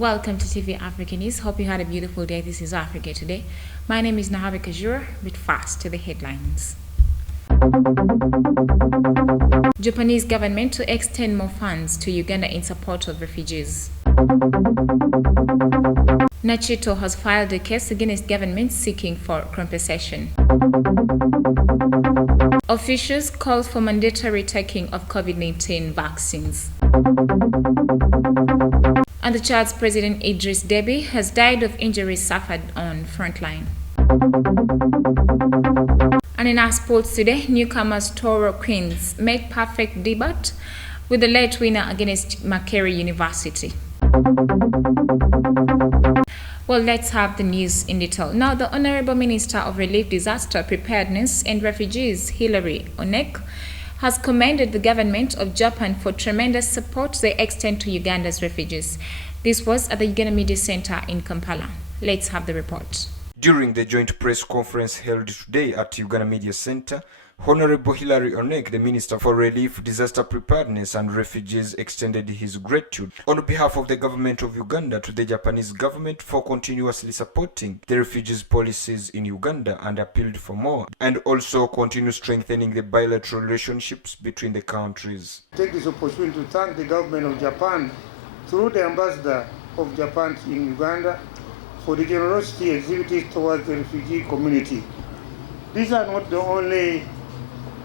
Welcome to TV Africa News. Hope you had a beautiful day. This is Africa Today. My name is Nahabi Kajura, but fast to the headlines. Japanese government to extend more funds to Uganda in support of refugees. Nachito has filed a case against government seeking for compensation. Officials call for mandatory taking of COVID-19 vaccines. And the Chad's President Idris Deby has died of injuries suffered on frontline. And in our sports today, newcomers Toro Queens make perfect debut with the late winner against Makerere University. Well, let's have the news in detail. Now, the Honorable Minister of Relief, Disaster Preparedness and Refugees, Hilary Onek, has commended the government of Japan for tremendous support they extend to Uganda's refugees. This was at the Uganda Media Center in Kampala. Let's have the report. During the joint press conference held today at Uganda Media Center, Honorable Hilary Onek, the Minister for Relief, Disaster Preparedness and Refugees, extended his gratitude on behalf of the government of Uganda to the Japanese government for continuously supporting the refugees policies in Uganda and appealed for more, and also continue strengthening the bilateral relationships between the countries. Take this opportunity to thank the government of Japan through the ambassador of Japan in Uganda for the generosity exhibited towards the refugee community. These are not the only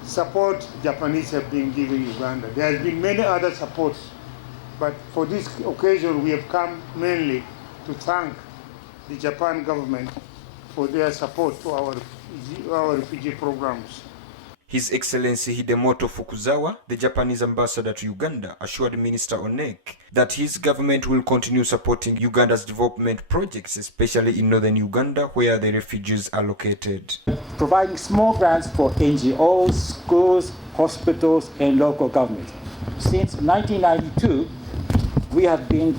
support Japanese have been giving Uganda. There has been many other supports, but for this occasion we have come mainly to thank the Japan government for their support to our refugee programs. His Excellency Hidemoto Fukuzawa, the Japanese ambassador to Uganda, assured Minister Onek that his government will continue supporting Uganda's development projects, especially in northern Uganda where the refugees are located. Providing small grants for NGOs, schools, hospitals, and local government. Since 1992, we have been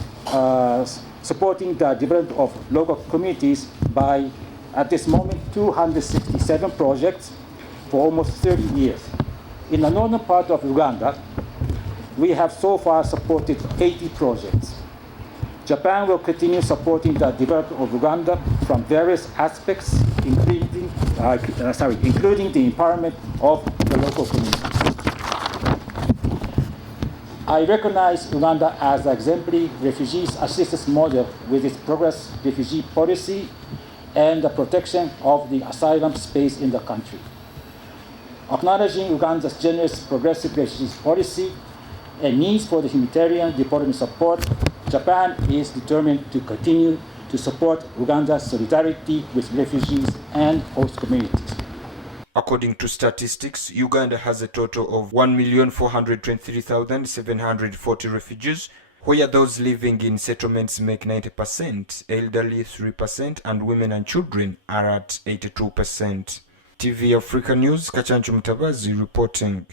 supporting the development of local communities by, at this moment, 267 projects for almost 30 years. In the northern part of Uganda, we have so far supported 80 projects. Japan will continue supporting the development of Uganda from various aspects, including the empowerment of the local community. I recognize Uganda as an exemplary refugees assistance model with its progress refugee policy and the protection of the asylum space in the country. Acknowledging Uganda's generous progressive refugees policy and needs for the humanitarian development support, Japan is determined to continue to support Uganda's solidarity with refugees and host communities. According to statistics, Uganda has a total of 1,423,740 refugees, where those living in settlements make 90%, elderly 3%, and women and children are at 82%. TV Africa News, Kachanchu Mutabazi reporting.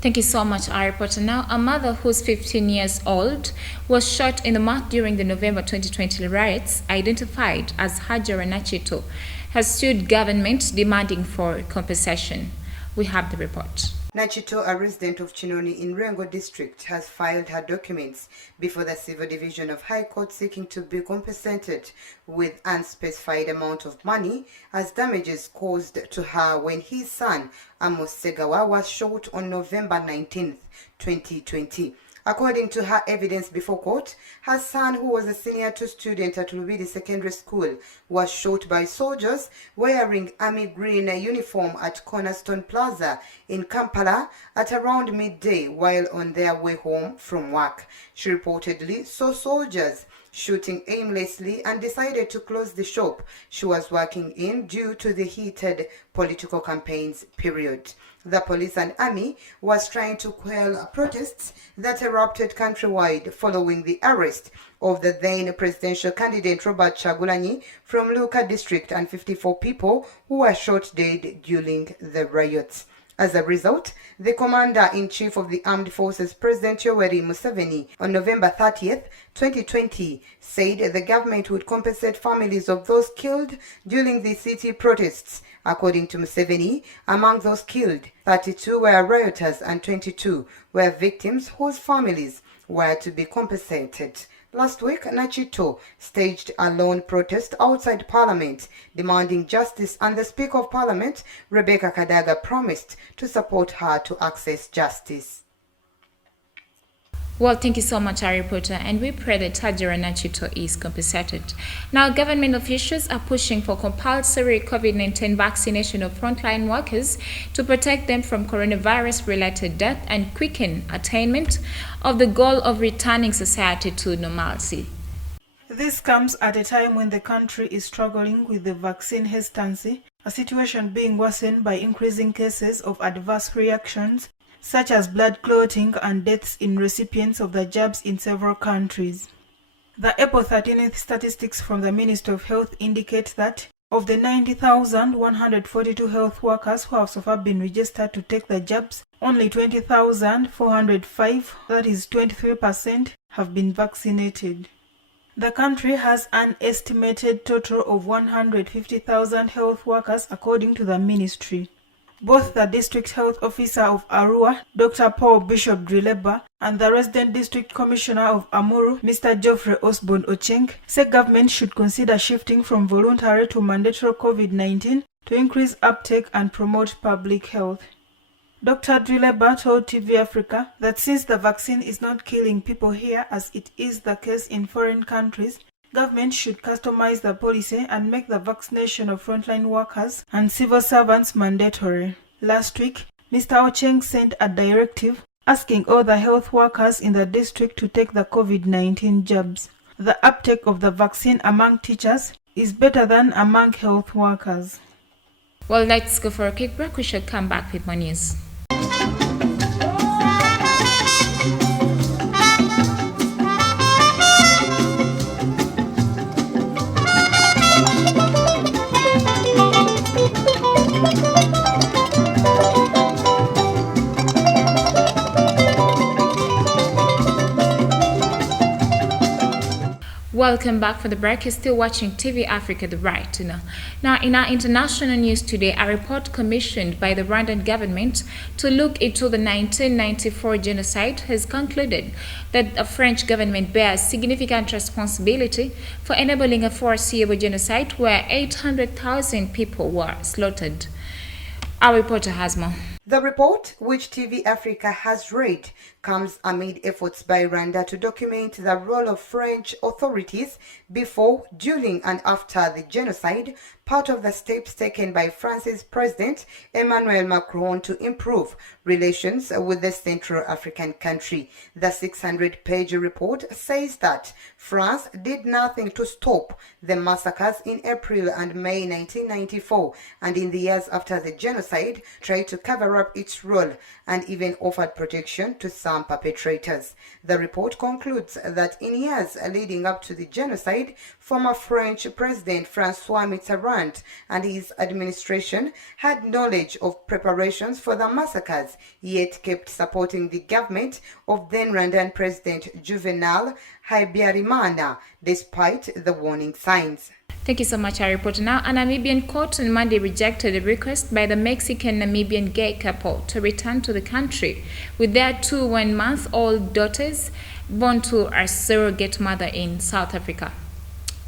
Thank you so much, our reporter. Now, a mother who's 15 years old was shot in the mouth during the November 2020 riots, identified as Hajara Nachito, has sued government demanding for compensation. We have the report. Nachito, a resident of Chinoni in Rengo district, has filed her documents before the Civil Division of High Court seeking to be compensated with unspecified amount of money as damages caused to her when his son, Amos Segawa, was shot on November 19, 2020. According to her evidence before court, her son, who was a senior 2 student at Lubidi Secondary School, was shot by soldiers wearing army green uniform at Cornerstone Plaza in Kampala at around midday while on their way home from work. She reportedly saw soldiers shooting aimlessly and decided to close the shop she was working in due to the heated political campaigns period. The police and army was trying to quell protests that erupted countrywide following the arrest of the then presidential candidate Robert Chagulanyi from Luka district and 54 people who were shot dead during the riots. As a result, the Commander-in-Chief of the Armed Forces, President Yoweri Museveni, on November 30th, 2020, said the government would compensate families of those killed during the city protests. According to Museveni, among those killed, 32 were rioters and 22 were victims whose families were to be compensated. Last week, Nachito staged a lone protest outside Parliament demanding justice, and the Speaker of Parliament, Rebecca Kadaga, promised to support her to access justice. Well, thank you so much, our reporter, and we pray that Tajira Nachito is compensated. Now, government officials are pushing for compulsory COVID-19 vaccination of frontline workers to protect them from coronavirus-related death and quicken attainment of the goal of returning society to normalcy. This comes at a time when the country is struggling with the vaccine hesitancy, a situation being worsened by increasing cases of adverse reactions such as blood clotting and deaths in recipients of the jabs in several countries. The April 13th statistics from the Ministry of Health indicate that of the 90,142 health workers who have so far been registered to take the jabs, only 20,405, that is 23%, have been vaccinated. The country has an estimated total of 150,000 health workers according to the ministry. Both the District Health Officer of Arua, Dr. Paul Bishop Drileba, and the Resident District Commissioner of Amuru, Mr. Geoffrey Osborne Ocheng, say government should consider shifting from voluntary to mandatory COVID-19 to increase uptake and promote public health. Dr. Drileba told TV Africa that since the vaccine is not killing people here as it is the case in foreign countries, government should customize the policy and make the vaccination of frontline workers and civil servants mandatory. Last week, Mr. Ocheng sent a directive asking all the health workers in the district to take the COVID-19 jabs. The uptake of the vaccine among teachers is better than among health workers. Well, let's go for a quick break. We shall come back with more news. Welcome back for the break. You're still watching TV Africa, the right to know. Now, in our international news today, a report commissioned by the Rwandan government to look into the 1994 genocide has concluded that the French government bears significant responsibility for enabling a foreseeable genocide where 800,000 people were slaughtered. Our reporter has more. The report, which TV Africa has read, comes amid efforts by Rwanda to document the role of French authorities before, during, and after the genocide, part of the steps taken by France's President Emmanuel Macron to improve relations with the Central African country. The 600-page report says that France did nothing to stop the massacres in April and May 1994, and in the years after the genocide, tried to cover up its role and even offered protection to some perpetrators. The report concludes that in years leading up to the genocide, former French President François Mitterrand and his administration had knowledge of preparations for the massacres, yet kept supporting the government of then Rwandan President Juvenal Habyarimana despite the warning signs. Thank you so much, our reporter. Now, a Namibian court on Monday rejected a request by the Mexican-Namibian gay couple to return to the country with their 2 one-month-old daughters born to a surrogate mother in South Africa.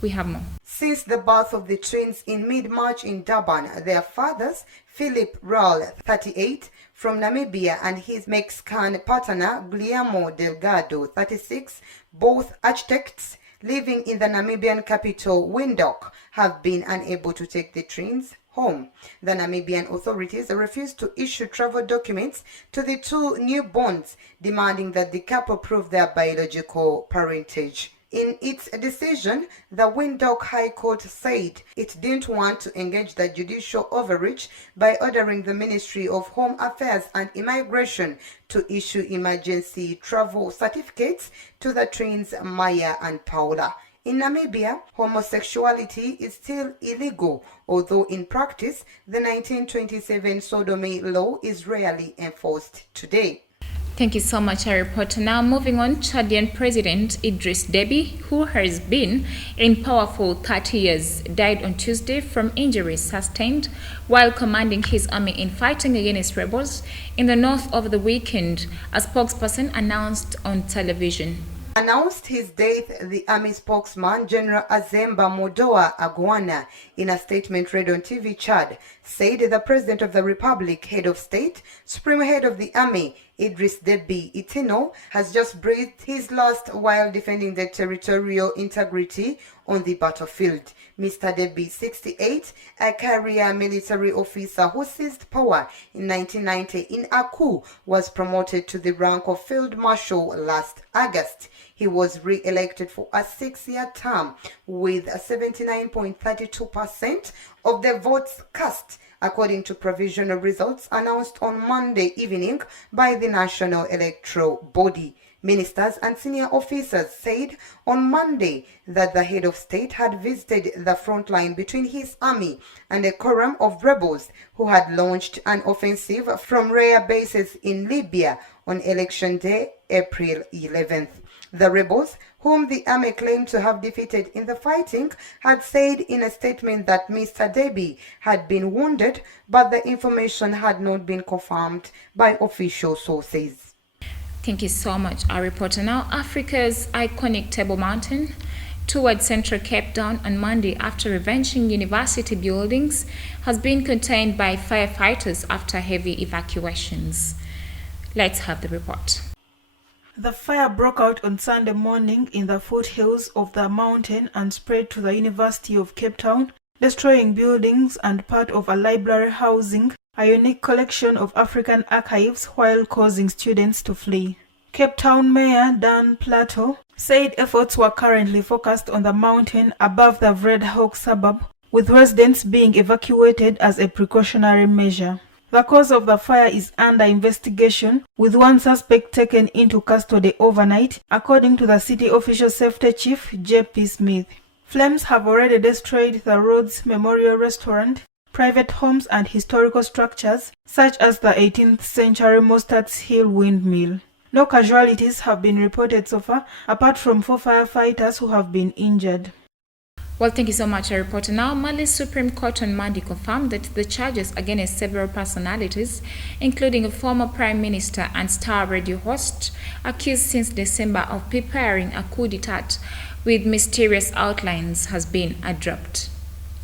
We have more. Since the birth of the twins in mid-March in Durban, their fathers, Philip Raul, 38, from Namibia, and his Mexican partner, Guillermo Delgado, 36, both architects living in the Namibian capital, Windhoek, have been unable to take the twins home. The Namibian authorities refused to issue travel documents to the 2 newborns, demanding that the couple prove their biological parentage. In its decision, the Windhoek High Court said it didn't want to engage the judicial overreach by ordering the Ministry of Home Affairs and Immigration to issue emergency travel certificates to the twins Maya and Paula. In Namibia, homosexuality is still illegal, although in practice, the 1927 sodomy law is rarely enforced today. Thank you so much, our reporter. Now, moving on, Chadian President Idris Deby, who has been in power for 30 years, died on Tuesday from injuries sustained while commanding his army in fighting against rebels in the north over the weekend, a spokesperson announced on television. announced his death. The army spokesman, General Azemba Modoa Aguana, in a statement read on TV Chad, said the President of the Republic, Head of State, Supreme Head of the Army, Idris Deby Itno, has just breathed his last while defending the territorial integrity on the battlefield. Mr. Deby, 68, a career military officer who seized power in 1990 in a coup, was promoted to the rank of Field Marshal last August. He was re-elected for a 6-year term with 79.32% of the votes cast, according to provisional results announced on Monday evening by the National Electoral Body. Ministers and senior officers said on Monday that the head of state had visited the front line between his army and a quorum of rebels who had launched an offensive from rare bases in Libya on election day, April 11th. The rebels, whom the army claimed to have defeated in the fighting, had said in a statement that Mr. Deby had been wounded, but the information had not been confirmed by official sources. Thank you so much, our reporter. Now, Africa's iconic Table Mountain towards central Cape Town on Monday after ravaging university buildings has been contained by firefighters after heavy evacuations. Let's have the report. The fire broke out on Sunday morning in the foothills of the mountain and spread to the University of Cape Town, destroying buildings and part of a library housing a unique collection of African archives while causing students to flee. Cape Town Mayor Dan Plato said efforts were currently focused on the mountain above the Red Hawk suburb, with residents being evacuated as a precautionary measure. The cause of the fire is under investigation, with one suspect taken into custody overnight, according to the city official safety chief, J.P. Smith. Flames have already destroyed the Rhodes Memorial Restaurant, private homes and historical structures, such as the 18th century Mostards Hill Windmill. No casualties have been reported so far, apart from 4 firefighters who have been injured. Well, thank you so much, our reporter. Now, Mali's Supreme Court on Monday confirmed that the charges against several personalities, including a former Prime Minister and star radio host, accused since December of preparing a coup d'etat with mysterious outlines, has been dropped.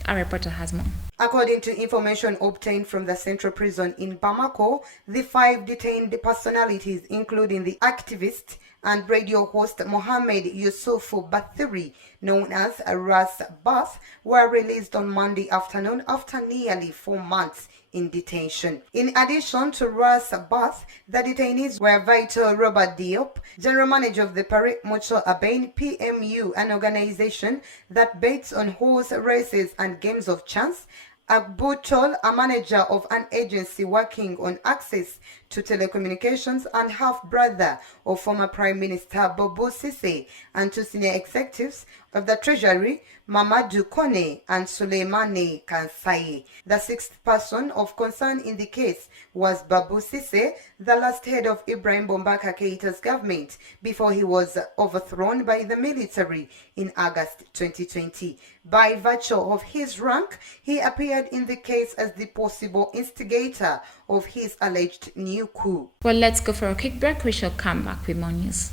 Our reporter has more. According to information obtained from the central prison in Bamako, the 5 detained personalities, including the activist and radio host Mohamed Yusufu Bathiri, known as Ras Bath, were released on Monday afternoon after nearly 4 months in detention. In addition to Ras Bath, the detainees were Vital Robert Diop, General Manager of the Paris Mocho Abain PMU, an organization that bets on horse races and games of chance, Abu Tol, a manager of an agency working on access to telecommunications, and half-brother of former Prime Minister Bobo Cisse, and 2 senior executives of the Treasury, Mamadou Kone and Suleimane Kansai. The 6th person of concern in the case was Babu Cisse, the last head of Ibrahim Boubacar Keita's government, before he was overthrown by the military in August 2020. By virtue of his rank, he appeared in the case as the possible instigator of his alleged new coup. Well, let's go for a quick break. We shall come back with more news.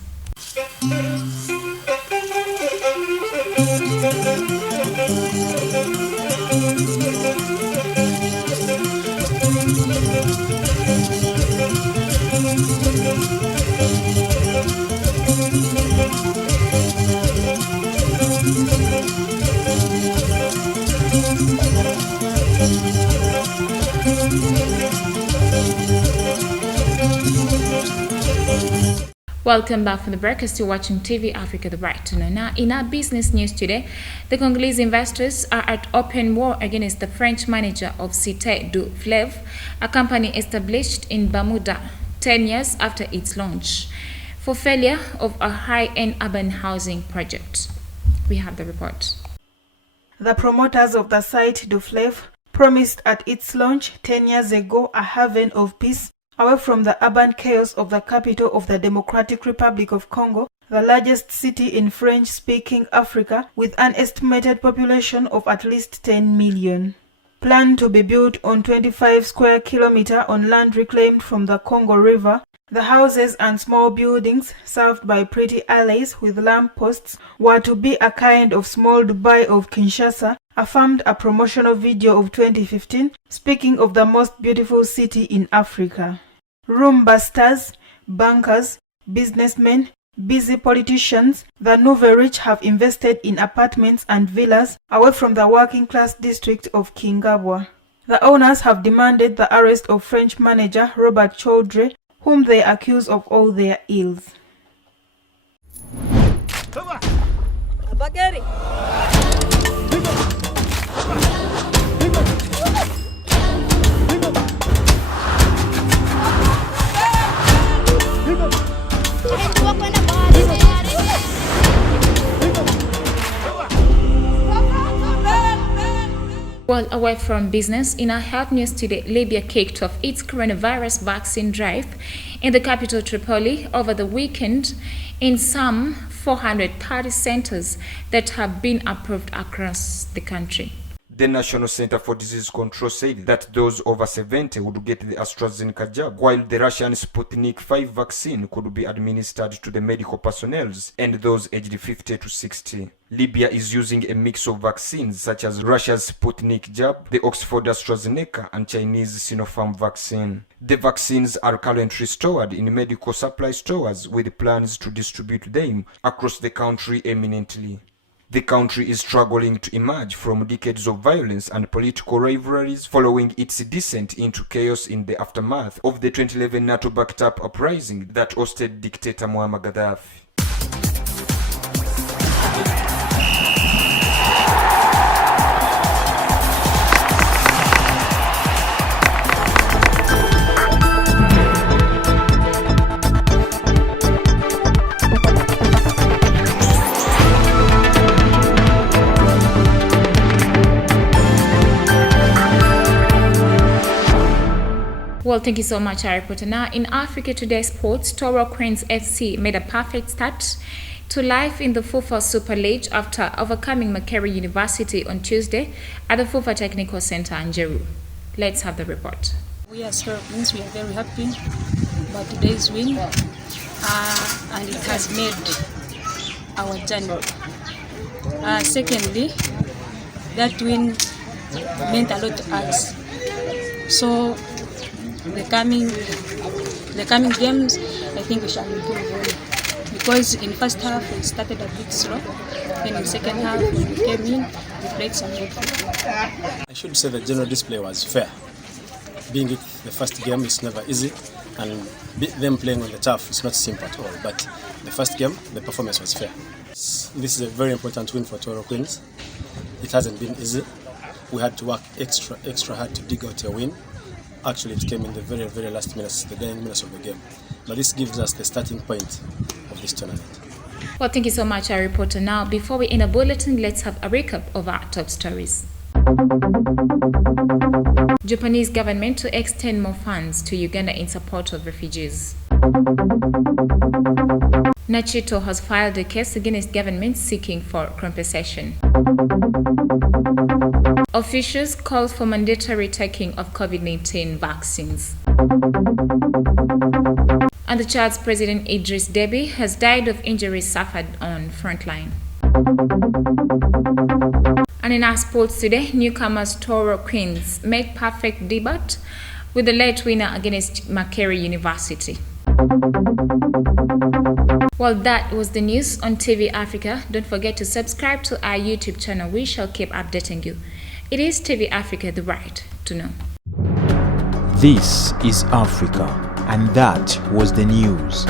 Welcome back from the break. You're still watching TV Africa, the right to know. Now, in our business news today, the Congolese investors are at open war against the French manager of Cité du Fleuve, a company established in Bermuda 10 years after its launch, for failure of a high-end urban housing project. We have the report. The promoters of the site du Fleuve promised at its launch 10 years ago a haven of peace away from the urban chaos of the capital of the Democratic Republic of Congo, the largest city in French-speaking Africa, with an estimated population of at least 10 million. Planned to be built on 25 square kilometers on land reclaimed from the Congo River, The houses and small buildings served by pretty alleys with lampposts were to be a kind of small Dubai of Kinshasa, affirmed a promotional video of 2015 speaking of the most beautiful city in Africa. Room busters, bankers, businessmen, busy politicians, the nouveau rich have invested in apartments and villas away from the working class district of Kingabwa. The owners have demanded the arrest of French manager Robert Chaudhry, whom they accuse of all their ills. Well, away from business, in our health news today, Libya kicked off its coronavirus vaccine drive in the capital Tripoli over the weekend in some 430 centers that have been approved across the country. The National Center for Disease Control said that those over 70 would get the AstraZeneca jab, while the Russian Sputnik 5 vaccine could be administered to the medical personnel and those aged 50 to 60. Libya is using a mix of vaccines such as Russia's Sputnik jab, the Oxford AstraZeneca, and Chinese Sinopharm vaccine. The vaccines are currently stored in medical supply stores with plans to distribute them across the country imminently. The country is struggling to emerge from decades of violence and political rivalries following its descent into chaos in the aftermath of the 2011 NATO-backed up uprising that ousted dictator Muammar Gaddafi. Well, thank you so much, our reporter. Now, in Africa Today Sports, Toro Queens FC made a perfect start to life in the FUFA Super League after overcoming Makerere University on Tuesday at the FUFA Technical Center in Jeru. Let's have the report. We as Toro Queens, we are very happy about today's win, and it has made our journey. Secondly, that win meant a lot to us. So the coming games, I think we shall improve on, because in first half we started a bit slow, then in second half when we came in, we played some good football. I should say the general display was fair. Being it the first game is never easy, and them playing on the turf is not simple at all, but the first game, the performance was fair. This is a very important win for Toro Queens. It hasn't been easy. We had to work extra hard to dig out a win. Actually, it came in the very, very last minutes, the dying minutes of the game. But this gives us the starting point of this tournament. Well, thank you so much, our reporter. Now, before we end the bulletin, let's have a recap of our top stories. Japanese government to extend more funds to Uganda in support of refugees. Nachito has filed a case against government seeking for compensation. Officials call for mandatory taking of COVID-19 vaccines. And the Chad's President Idris Deby has died of injuries suffered on frontline. And in our sports today, newcomers Toro Queens made perfect debut with the late winner against Makerere University. Well, that was the news on TV Africa. Don't forget to subscribe to our YouTube channel. We shall keep updating you. It is TV Africa, the right to know. This is Africa, and that was the news.